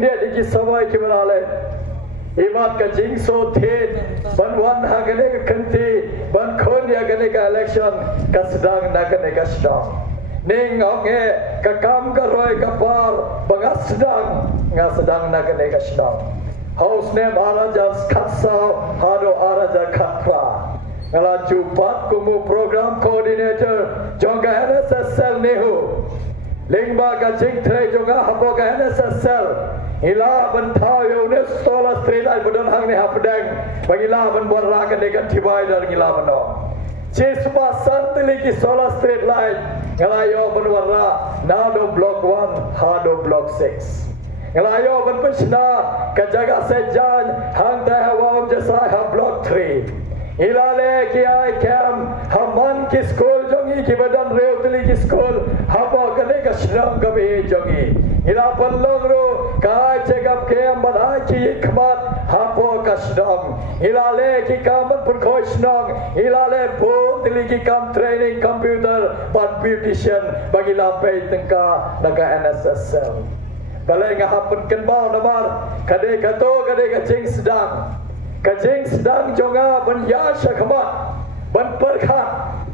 dia di samai kimalale imat ka jingso thin ban wan ha gane ka kanti ban khon ya gane ka election ka sedang na gane ka sedang ning nge ka kam ka roi ka par banga sedang na gane ka sedang house name araja khatsa hado araja khatra ngala jupat kumu program coordinator jonga NSSL nehu lingba ka jing thai jonga hapo ka NSSL ila bantau yo ne stola street ai bodon hang ne hapdang bagila ban borra ka de ka divider ngila bano chispa santli ki sola street light ngala yo ban warra nado block 1 hado block 6 ngala yo ban pishna ka jaga se jan hang ta hawa jasa ha block 3 ilale ki ai kam haman ki school jongi ki badan reutli ki school hapa kane ka shnam ka be jongi ila pallong ro ka check up kam badai ki khmat hapo ka shnam ilale ki kam pun khoi shnam ilale bon tili ki kam training computer but beautician bagi lampai tengka naga NSSL balai ngahapun kenbau namar kade kato kade kacing sedang kacing sedang jonga ban ya shakmat ban perkhat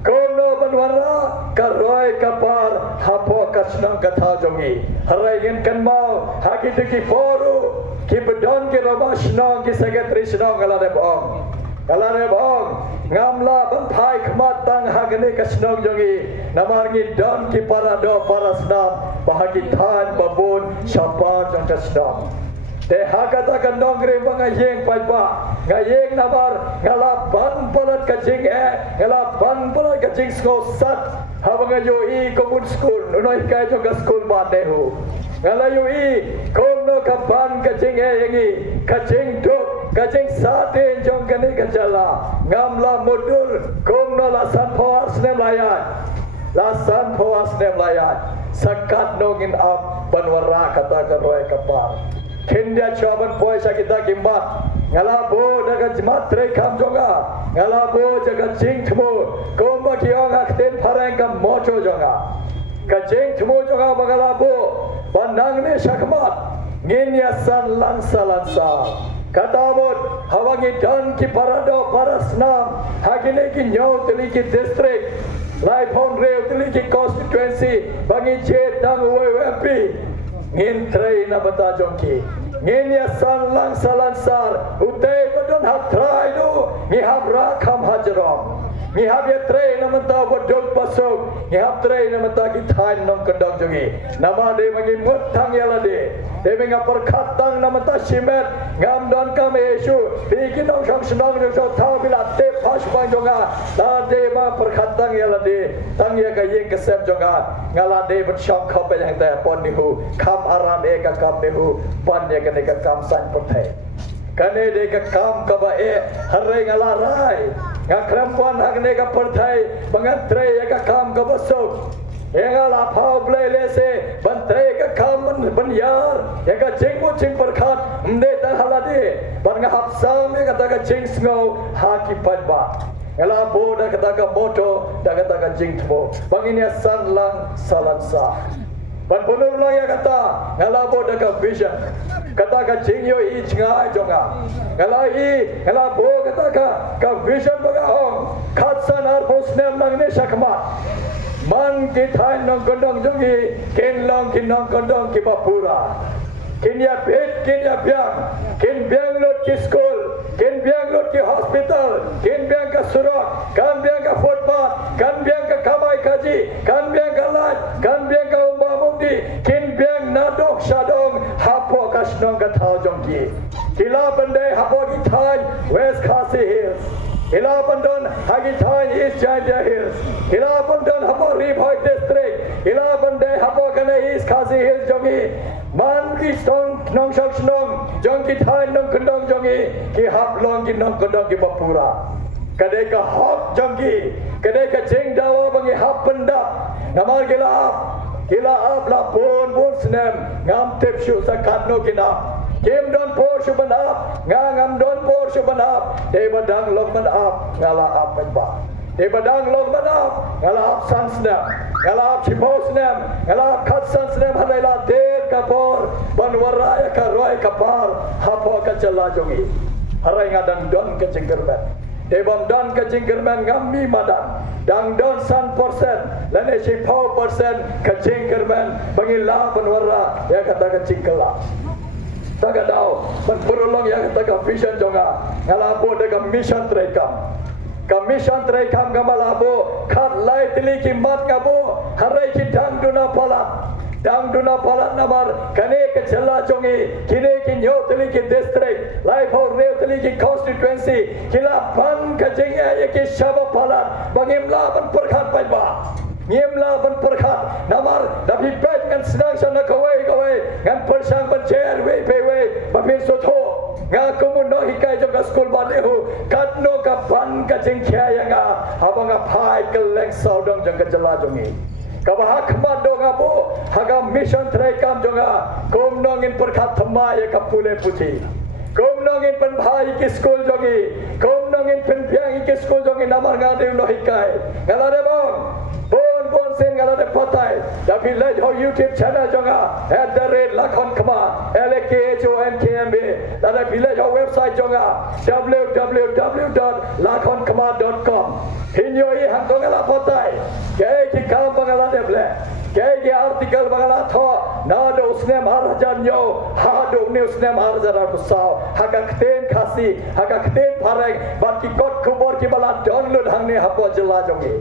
kono ban warra karoi kapar hapo kasnang katha jongi harai gen kanmau haki tiki foru ki bedon ki robashnong ki secretary snong galare bong ngamla ban thai khmat tang hagane kasnong jongi namarngi don ki parado parasnam bahagi than babun shapa jong kasnong te hakata kandong gre banga yeng pajba ngayeng nabar ngala ban palat kacing ngala ban palat kacing sko sat habanga yo I komun school unoi kai jonga school ba dehu ngala yo I kono ka ban kacing yengi kacing duk kacing sate jong kane kacala ngamla modur kono la san phawas ne layat sakat nongin ab banwara kata karoi kapar Kindia coban poisa kita kimbat ngalabo daga jmat tre kam jonga ngalabo jaga jing thmo komba kiong akten pharang kam mocho jonga ka jing thmo jonga bagalabo bandang ne shakmat nginya san lansa katabot hawangi dan ki parado parasnam hagine ki nyau teli ki district lai phon reu teli ki constituency bangi che dang WMP ngin trai na bata jongki ngin ya san lang salansar utei badon hat trai do ngi hab ra kham hajrom ngi hab ya trai na mata bodok pasok ngi hab trai na mata ki thain nong kendang jongi nama de mangi mut thang yala de menga perkhat tang na mata simet ngam don kam esu bikin nong sang senang de so tha bila te pas bang jonga la de ma perkhat tang yala de tang ya ka yeng kesem jonga ngala de bet shop khop pe yang ta pon ni hu kham aram e ka kam ni hu pan ya ka kam san pothai kane de ka kam ka ba harre ngala rai ngakrampan hagne ka perthai bangantre ya ka kam ka basok engala phau ble le se bantre ka kam ban yar ya ka jingmu jing perkhat mde ta halade ban nga hapsam ya ka ta ka jing sngo ha ki padba ngala bo da ka ta ka moto da ka ta ka jing thmo banginya san lang salansa ban bonum lo ya kata ngala bo da ka vision kata ka jing yo I chngai jonga ngala bo kata ka vision baga hong khatsan ar posnem nangne shakmat man ki thain nong gondong jongi ken long ki nong gondong ki bapura ken ya pet ken ya byang lot ki school ken byang lot ki hospital ken byang ka surak kan byang ka footpath kan byang ka kamai kaji kan byang ka lat kan byang ka umba mukti ken byang nadok shadong hapo kasnong ka thau jongki kila bandai hapo ki thain West Khasi Hills Hila Bandon hagi thain East Jandia Hills Hila Bandon hapo Ribhoi district Hila bandai hapo kana East Khasi Hills jongi man ki stong nong shok snong jongki thain nong kondong jongi ki hap long ki nong kondong ki bapura kade ka hop jongki kade ka jing dawa bangi hap pendap namal kila ap la bon snem ngam tep shu sakat no kina Kim don por shubanap ngam don por shubanap debadang logman up ngala up ba debadang logman up ngala up sansnam ngala up chipos nam ngala up khat sansnam halaila de kapor banwaraya ka roi kapar hapo ka chala jongi harai ngadang don ke jinggerman debam don ke jinggerman ngammi madan dang don 100% lane si 4% ke jinggerman bangila banwara ya kata ke jingkela taga dau berulong ya kata ke vision jonga ngalabo daga mission trekam Kamishan terekam gamalabo kat lai tili kimat ngabo harai ki dang duna palat namar kane ke jala jongi kine ki nyo tili ki district lai phau reu tili ki constituency kila ban ka jingya ye ki shaba palat bangimla ban perkhat pai ba ngimla ban perkhat namar dapi pet kan sedang sana kawai ngan persang ban chair we babin sotho nga kumuno hikai jong ka school banehu katno ka ban ka jingkhya yanga habanga phai keleng saudong jong ka jala jongi kabah khmat do nga bo haga mission trekam jonga komnongin perkhat thama ye ka pule puthi komnongin pen bhai ki school jongi komnongin pen byang ki school jongi namar nga de no hikai ngala de bong bon sen ngala de patai tapi lej ho YouTube channel jonga @lakhon khma LAKHONKMB ada village ho website jonga www.lakhonkhma.com hinyo i hang ngala patai ke ki kam bangala de ble ke artikel bangala tho na do usne maharajan yo ha do ne usne maharajan kusau haga kten khasi haga kten pharek baki kot khubor ki bala download hang ne hapo jala jongi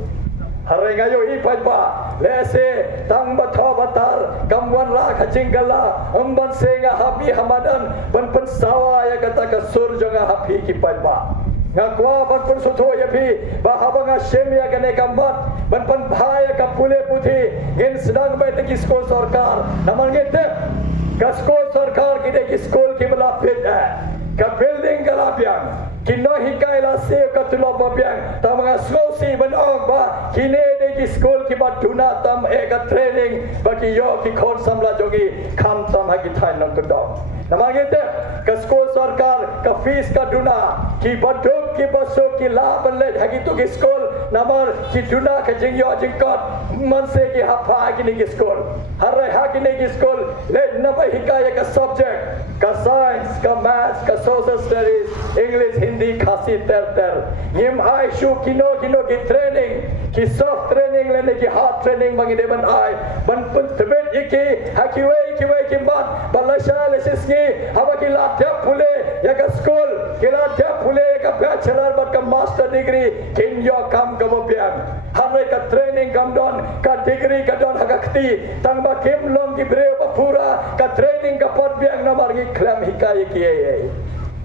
harai ngayo i paiba lese tang batho batar kamwan ra khajingala amban senga hapi hamadan ban sawa ya kata ka sur jonga hapi ki paiba ngakwa ban pun sotho ya phi bahabanga semia kane kambat ban bhaya ka pule puthi in sedang bai te kisko sarkar naman ngete kasko sarkar ki de kiskol ki bala pit ka building galapiang kino hikai la se ka tulo babiang tamanga slosi banong ba kine de ki school ki baduna tam eka training baki yo ki khon samla jogi kham tam ha ki thai non kodong namangete ka school sarkar ka fees ka duna ki baduk ki baso ki la banle hagi to ki school namar ki duna ka jingyo jingkot manse ki hapha ki ni ki school harai ha ki ni ki school le nabai hikai ka subject ka science ka maths ka social studies English Hindi khasi ter ngim ai shu kino ki training ki soft training lene ki hard training bangi de ban ai ban pun tebet iki hakiwe ki mat balasha lesisni haba ki la tap pule ya ka school ki la tap pule ka bachelor bat ka master degree kin yo kam ka bopian hare ka training kam don ka degree ka don hakakti tang ba kim long ki bre ba pura ka training ka pot biang namar ki klam hikai ki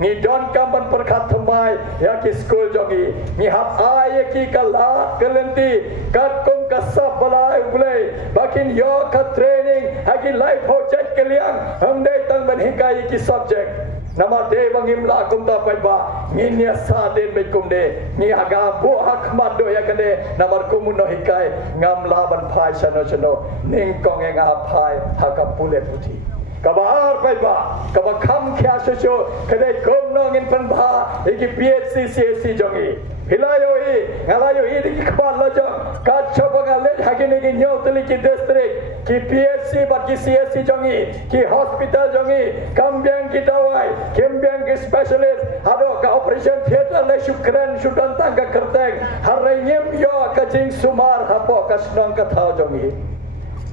ni don kamban perkhat thmai ya ki school jongi ni hap ai ki kala kelenti kat kum kasap balai ulai bakin yo ka training hagi life project keliang hamdai tang ban hikai ki subject nama de bangim la kum ta pai ba nginya sa den be kum de ni haga bo hak mat do ya kane namar kum no hikai ngam la ban phai chano ning kong nga phai haka pule puthi kabar pai ba kaba kham khya sho kade kom no ngin pan ba eki PhD CSC jongi hilayo hi ngalayo hi di khba lo jo ka chobaga le hagine ki nyotli ki district ki PhD bat ki CSC jongi ki hospital jongi kambyang ki dawai kambyang ki specialist hado ka operation theater le shukran shudan tang ka kerteng harai nyem yo ka jing sumar hapo ka snong ka tha jongi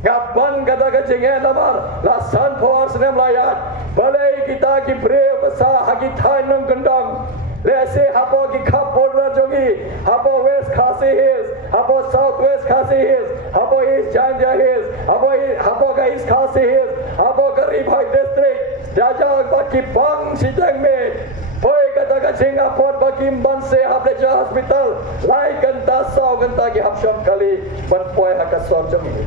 Gapan kata kecingnya namar lasan power senem layat balai kita ki brave besar hagi thai nong gendong lese hapo ki khap border jongi hapo west khasi hills hapo south west khasi hills hapo east Janja hills hapo ka east khasi hills hapo garib high district jajak baki bang sitang me poi kata kecing apot baki banse hapleja hospital lai kanta sau kanta ki hapsham kali ban poi hakasor jongi